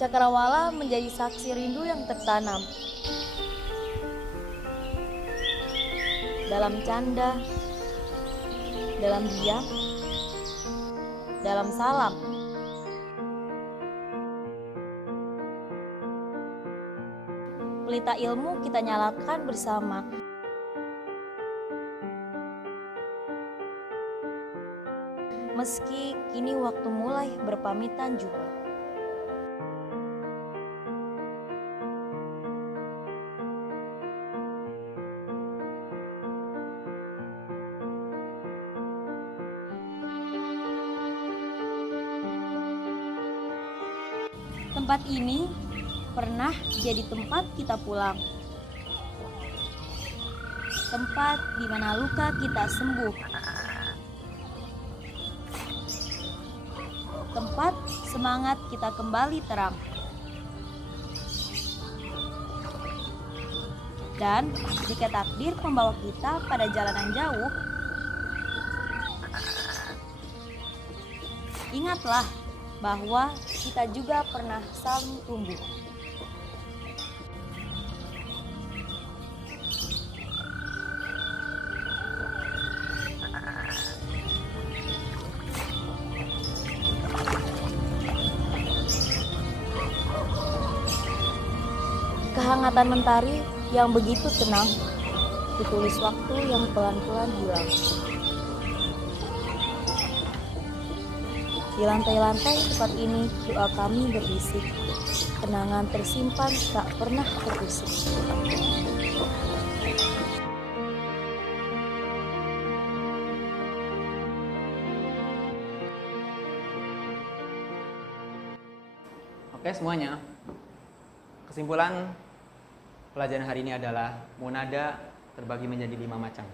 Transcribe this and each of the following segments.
Cakrawala menjadi saksi rindu yang tertanam. Dalam canda, dalam diam, dalam salam. Pelita ilmu kita nyalakan bersama. Meski kini waktu mulai berpamitan juga. Tempat ini pernah jadi tempat kita pulang. Tempat di mana luka kita sembuh. Tempat semangat kita kembali terang. Dan jika takdir membawa kita pada jalanan jauh, ingatlah bahwa kita juga pernah saling tumbuh. Kehangatan mentari yang begitu tenang, ditulis waktu yang pelan-pelan hilang. Di lantai-lantai tempat ini doa kami berbisik, kenangan tersimpan tak pernah terusik. Oke semuanya, kesimpulan pelajaran hari ini adalah munada terbagi menjadi 5 macam.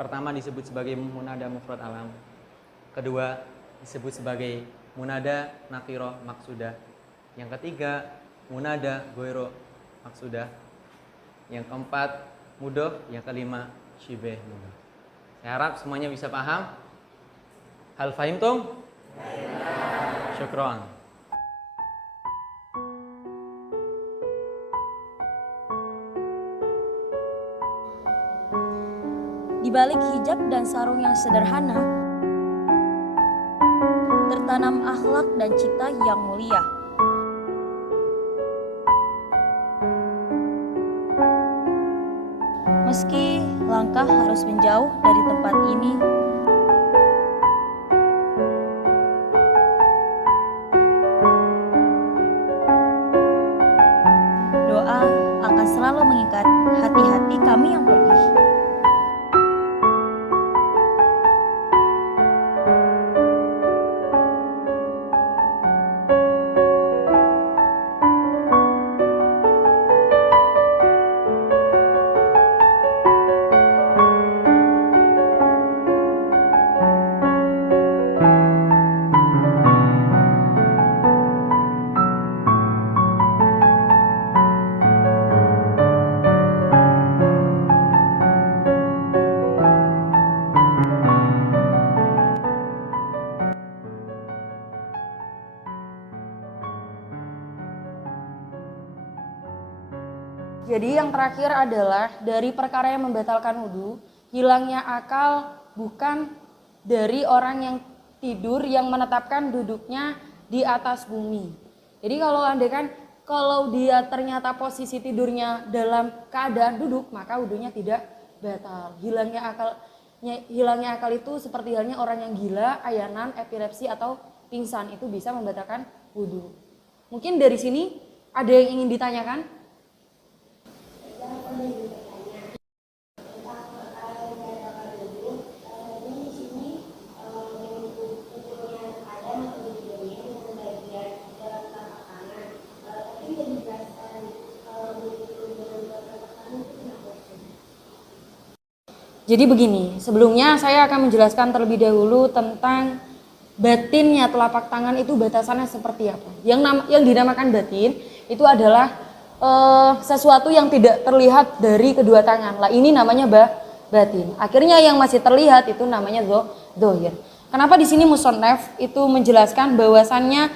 Pertama disebut sebagai munada mufrad alam. Kedua disebut sebagai munada nakiro maksudah. Yang ketiga munada goiro maksudah. Yang keempat mudoh. Yang kelima syibeh mudoh. Saya harap semuanya bisa paham. Hal fahimtum? Syukron. Di balik hijab dan sarung yang sederhana, tertanam akhlak dan cita yang mulia. Meski langkah harus menjauh dari tempat ini, doa akan selalu mengikat hati-hati kami yang pergi. Jadi yang terakhir adalah dari perkara yang membatalkan wudhu, hilangnya akal bukan dari orang yang tidur yang menetapkan duduknya di atas bumi. Jadi kalau dia ternyata posisi tidurnya dalam keadaan duduk, maka wudhunya tidak batal. Hilangnya akal itu seperti halnya orang yang gila, ayanan, epilepsi atau pingsan, itu bisa membatalkan wudhu. Mungkin dari sini ada yang ingin ditanyakan? Jadi begini, sebelumnya saya akan menjelaskan terlebih dahulu tentang batinnya telapak tangan itu batasannya seperti apa. Yang dinamakan batin itu adalah sesuatu yang tidak terlihat dari kedua tangan. Lah ini namanya batin. Akhirnya yang masih terlihat itu namanya dhohir. Kenapa di sini musannaf itu menjelaskan bahwasannya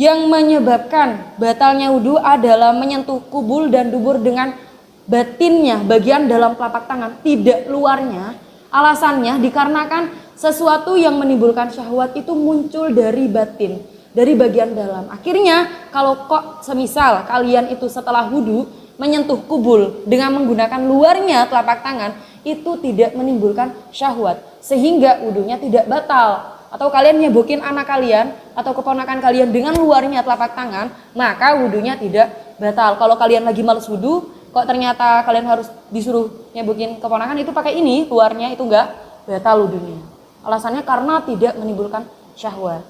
Yang menyebabkan batalnya wudhu adalah menyentuh kubul dan dubur dengan batinnya, bagian dalam telapak tangan, tidak luarnya. Alasannya dikarenakan sesuatu yang menimbulkan syahwat itu muncul dari batin, dari bagian dalam. Akhirnya kalau kok semisal kalian itu setelah wudhu menyentuh kubul dengan menggunakan luarnya telapak tangan, itu tidak menimbulkan syahwat, sehingga wudhunya tidak batal. Atau kalian nyebokin anak kalian atau keponakan kalian dengan luarnya telapak tangan, maka wudhunya tidak batal. Kalau kalian lagi males wudhu, kok ternyata kalian harus disuruh nyebokin keponakan itu pakai ini, luarnya itu enggak batal wudhunya. Alasannya karena tidak menimbulkan syahwat.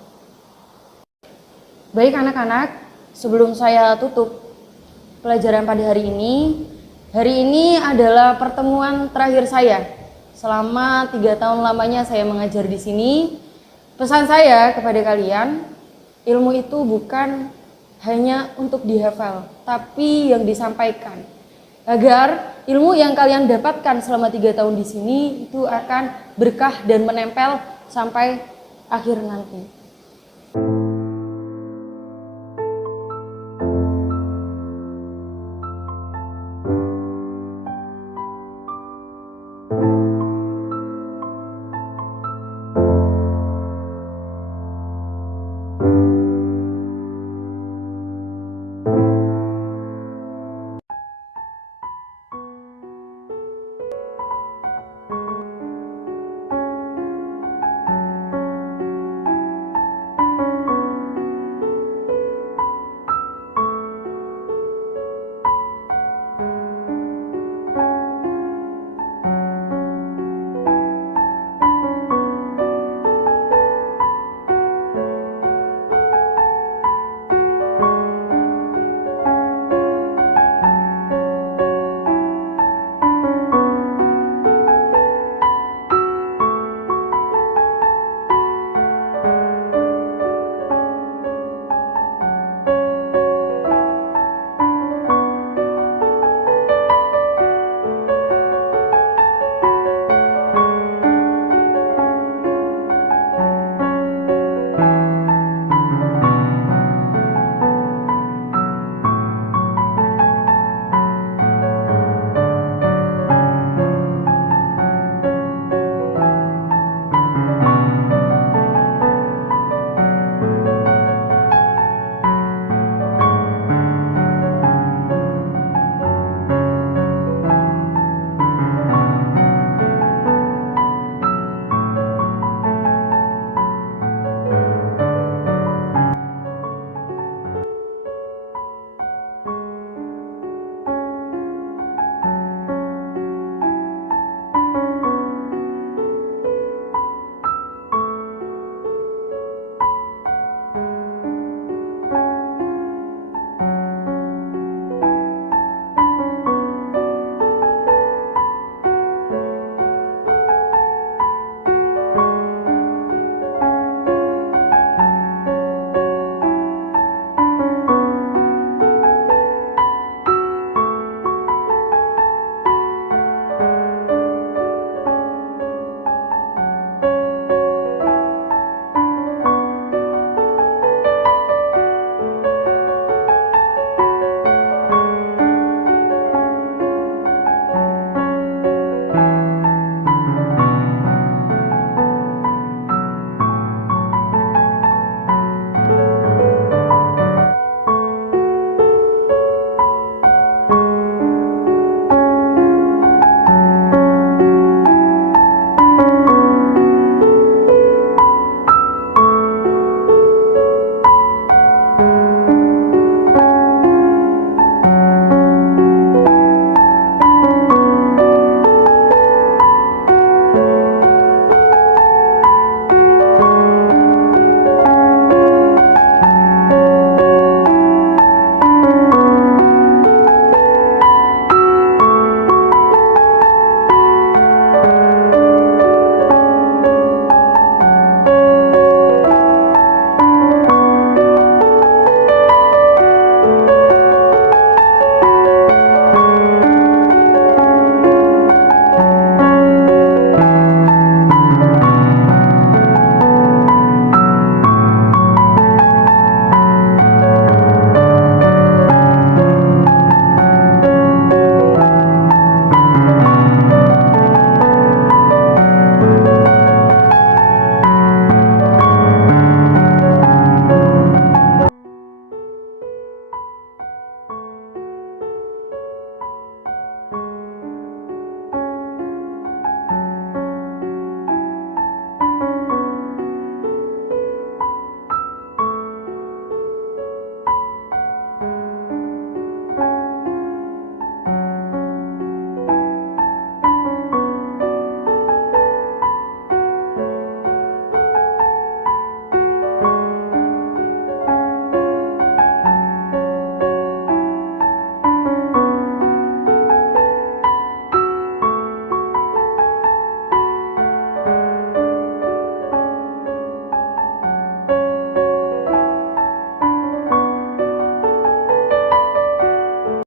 Baik anak-anak, sebelum saya tutup pelajaran pada hari ini adalah pertemuan terakhir saya. Selama 3 tahun lamanya saya mengajar di sini. Pesan saya kepada kalian, ilmu itu bukan hanya untuk dihafal, tapi yang disampaikan. Agar ilmu yang kalian dapatkan selama 3 tahun di sini itu akan berkah dan menempel sampai akhir nanti.